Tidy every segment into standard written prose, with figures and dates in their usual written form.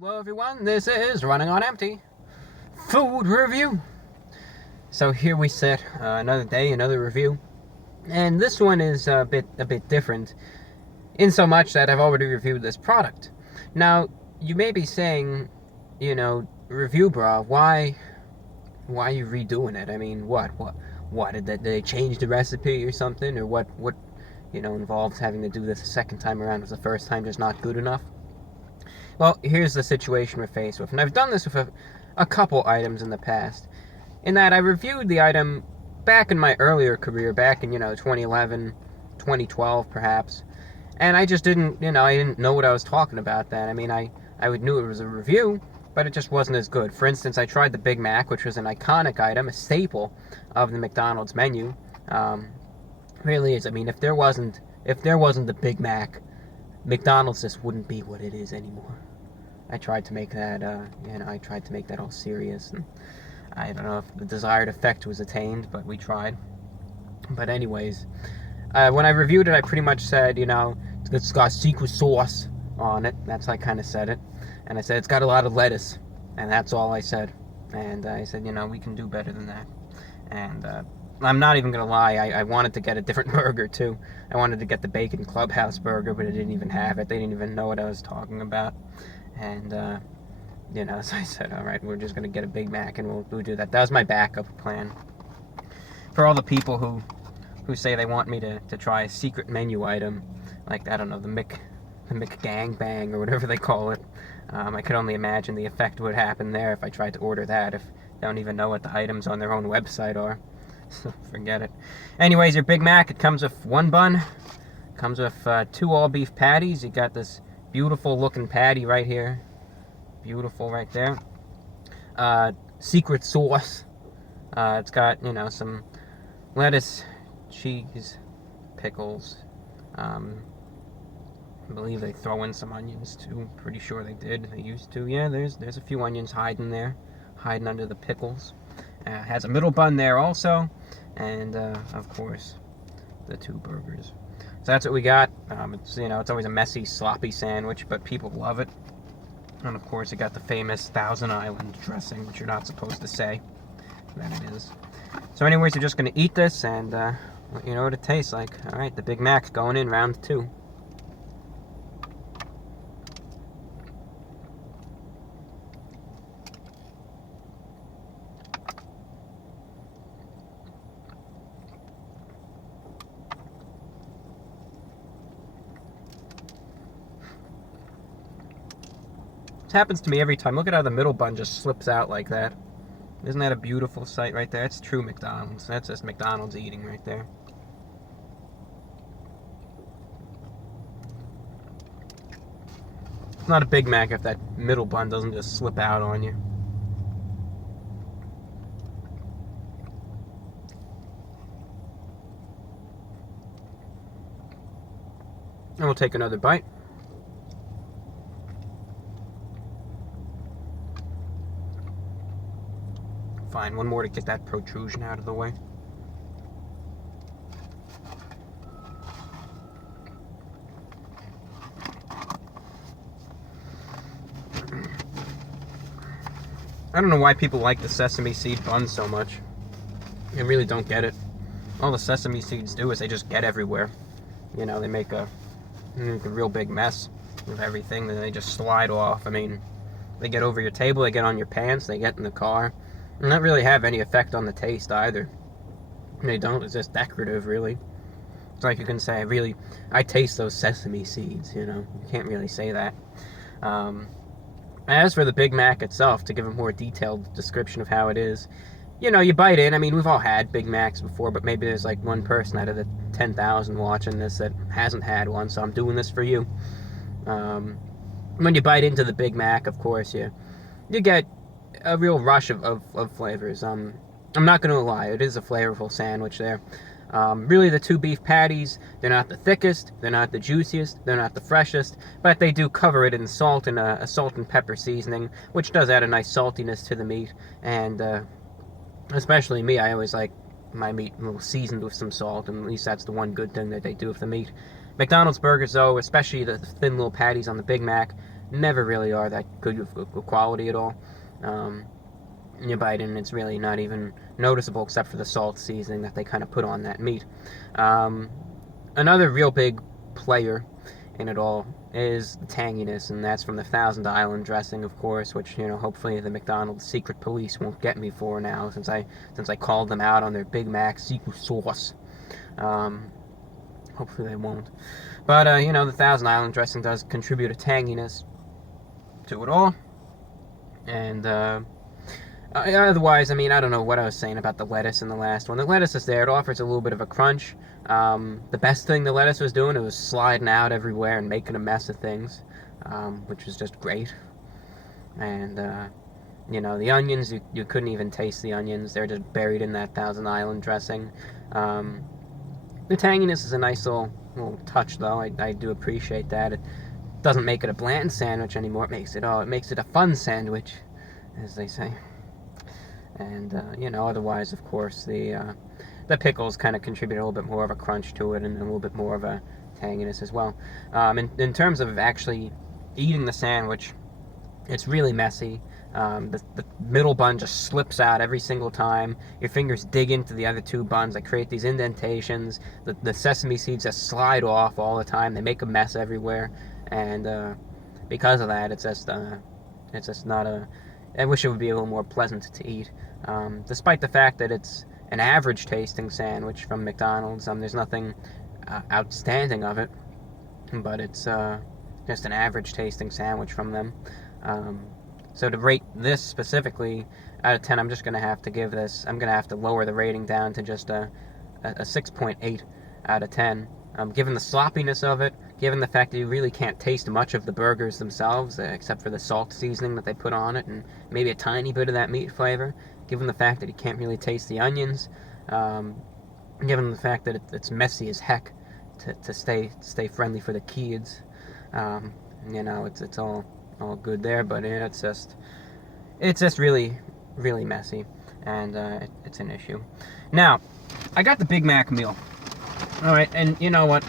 Hello everyone, this is Running on Empty Food Review. So here we sit, another day, another review. And this one is a bit different, in so much that I've already reviewed this product. Now, you may be saying, review bra, why are you redoing it? I mean, what, did they change the recipe or something? Or what, involves having to do this a second time around? Was the first time just not good enough? Well, here's the situation we're faced with. And I've done this with a couple items in the past. In that I reviewed the item back in my earlier career, back in, 2011, 2012 perhaps. And I just didn't, I didn't know what I was talking about then. I mean, I knew it was a review, but it just wasn't as good. For instance, I tried the Big Mac, which was an iconic item, a staple of the McDonald's menu. Really is. I mean, if there wasn't the Big Mac, McDonald's just wouldn't be what it is anymore. I tried to make that, all serious, and I don't know if the desired effect was attained, but we tried. But anyways, when I reviewed it, I pretty much said, it's got secret sauce on it. That's how I kind of said it. And I said, it's got a lot of lettuce. And that's all I said. And I said, we can do better than that. And I'm not even going to lie, I wanted to get a different burger, too. I wanted to get the Bacon Clubhouse burger, but it didn't even have it. They didn't even know what I was talking about. And, so I said, all right, we're just going to get a Big Mac, and we'll do that. That was my backup plan. For all the people who say they want me to try a secret menu item, like, I don't know, the McGangbang, or whatever they call it, I could only imagine the effect would happen there if I tried to order that, if they don't even know what the items on their own website are. So forget it. Anyways, your Big Mac, it comes with one bun, comes with 2 all-beef patties. You got this beautiful looking patty right here, beautiful right there. Secret sauce. It's got some lettuce, cheese, pickles. I believe they throw in some onions too. Pretty sure they did. They used to. Yeah, there's a few onions hiding there, hiding under the pickles. Has a middle bun there also, and of course the 2 burgers. So that's what we got. It's always a messy, sloppy sandwich, but people love it. And of course, it got the famous Thousand Island dressing, which you're not supposed to say that it is. So anyways, we're just gonna eat this and let you know what it tastes like. All right, the Big Mac going in round 2. Happens to me every time. Look at how the middle bun just slips out like that. Isn't that a beautiful sight right there? It's true McDonald's. That's just McDonald's eating right there. It's not a Big Mac if that middle bun doesn't just slip out on you. And we'll take another bite. Fine, one more to get that protrusion out of the way. I don't know why people like the sesame seed bun so much. I really don't get it. All the sesame seeds do is they just get everywhere. They make a real big mess of everything, then they just slide off. I mean, they get over your table, they get on your pants, they get in the car. And not really have any effect on the taste either. They don't. It's just decorative, really. It's like you can say, I taste those sesame seeds, You can't really say that. As for the Big Mac itself, to give a more detailed description of how it is, you bite in. I mean, we've all had Big Macs before, but maybe there's like one person out of the 10,000 watching this that hasn't had one, so I'm doing this for you. When you bite into the Big Mac, of course, you get a real rush of flavors. I'm not going to lie, it is a flavorful sandwich there. Really, the 2 beef patties, they're not the thickest, they're not the juiciest, they're not the freshest, but they do cover it in salt and a salt and pepper seasoning, which does add a nice saltiness to the meat. And especially me, I always like my meat a little seasoned with some salt, and at least that's the one good thing that they do with the meat. McDonald's burgers, though, especially the thin little patties on the Big Mac, never really are that good of quality at all. You bite in, it's really not even noticeable except for the salt seasoning that they kind of put on that meat. Another real big player in it all is the tanginess, and that's from the Thousand Island dressing, of course, which, hopefully the McDonald's secret police won't get me for now, since I called them out on their Big Mac secret sauce. Hopefully they won't. But, the Thousand Island dressing does contribute a tanginess to it all. And, otherwise, I don't know what I was saying about the lettuce in the last one. The lettuce is there. It offers a little bit of a crunch. The best thing the lettuce was doing, it was sliding out everywhere and making a mess of things, which was just great. And, the onions, you couldn't even taste the onions. They're just buried in that Thousand Island dressing. The tanginess is a nice little touch, though. I do appreciate that. It doesn't make it a bland sandwich anymore. It makes it a fun sandwich, as they say. And, otherwise, of course, the pickles kind of contribute a little bit more of a crunch to it and a little bit more of a tanginess as well. In terms of actually eating the sandwich, it's really messy. The middle bun just slips out every single time. Your fingers dig into the other two buns. They create these indentations. The sesame seeds just slide off all the time. They make a mess everywhere. And because of that, it's just not a... I wish it would be a little more pleasant to eat. Despite the fact that it's an average tasting sandwich from McDonald's, there's nothing outstanding of it, but it's just an average tasting sandwich from them. So to rate this specifically out of 10, I'm just going to have to give this, I'm going to have to lower the rating down to just a 6.8 out of 10. Given the sloppiness of it, given the fact that you really can't taste much of the burgers themselves, except for the salt seasoning that they put on it, and maybe a tiny bit of that meat flavor, given the fact that you can't really taste the onions, given the fact that it's messy as heck to stay friendly for the kids, it's all good there, but it's just really, really messy, and it's an issue. Now, I got the Big Mac meal. Alright, and you know what?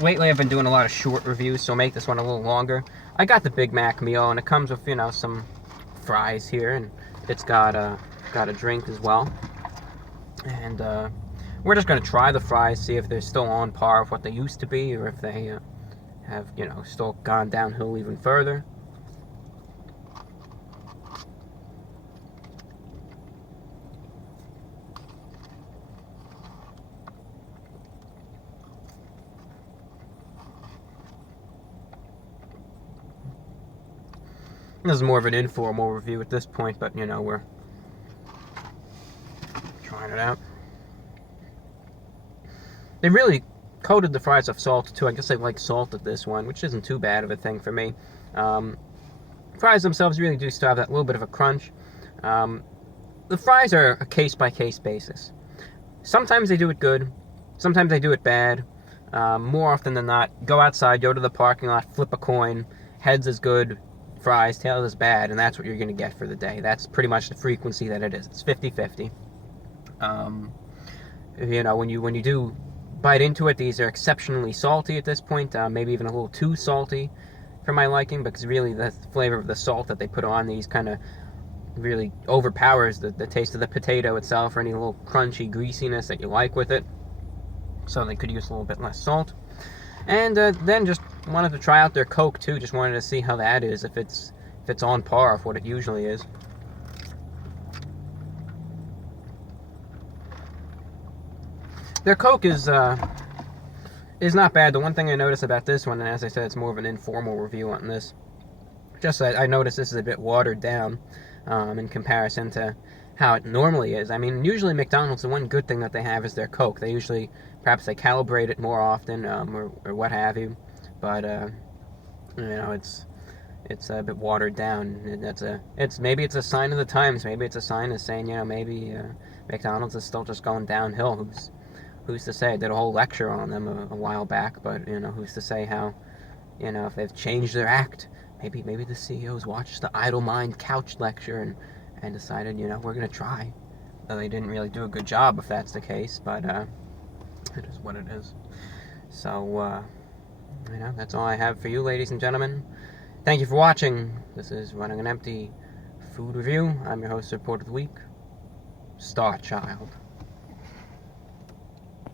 Lately I've been doing a lot of short reviews, so I'll make this one a little longer. I got the Big Mac meal, and it comes with, some fries here, and it's got a drink as well. And we're just going to try the fries, see if they're still on par with what they used to be, or if they have, still gone downhill even further. This is more of an informal review at this point, but, we're trying it out. They really coated the fries with salt, too. I guess they like salt at this one, which isn't too bad of a thing for me. Fries themselves really do still have that little bit of a crunch. The fries are a case-by-case basis. Sometimes they do it good. Sometimes they do it bad. More often than not, go outside, go to the parking lot, flip a coin. Heads is good. Fries, tails is bad, and that's what you're going to get for the day. That's pretty much the frequency that it is. It's 50-50. When you do bite into it, these are exceptionally salty at this point, maybe even a little too salty for my liking, because really the flavor of the salt that they put on these kind of really overpowers the taste of the potato itself, or any little crunchy greasiness that you like with it. So they could use a little bit less salt. And then just wanted to try out their Coke too. Just wanted to see how that is, if it's on par with what it usually is. Their Coke is not bad. The one thing I noticed about this one, and as I said, it's more of an informal review on this. Just I noticed this is a bit watered down in comparison to how it normally is. Usually McDonald's, the one good thing that they have is their Coke. Perhaps they calibrate it more often, or what have you. But it's a bit watered down. Maybe it's a sign of the times. Maybe it's a sign of saying, maybe McDonald's is still just going downhill. Who's to say? I did a whole lecture on them a while back, but who's to say how, if they've changed their act. Maybe the CEOs watched the Idle Mind couch lecture and decided, we're gonna try. Though they didn't really do a good job if that's the case, but it is what it is. So that's all I have for you, ladies and gentlemen. Thank you for watching. This is Running on Empty Food Review. I'm your host, Report of the Week, Star Child.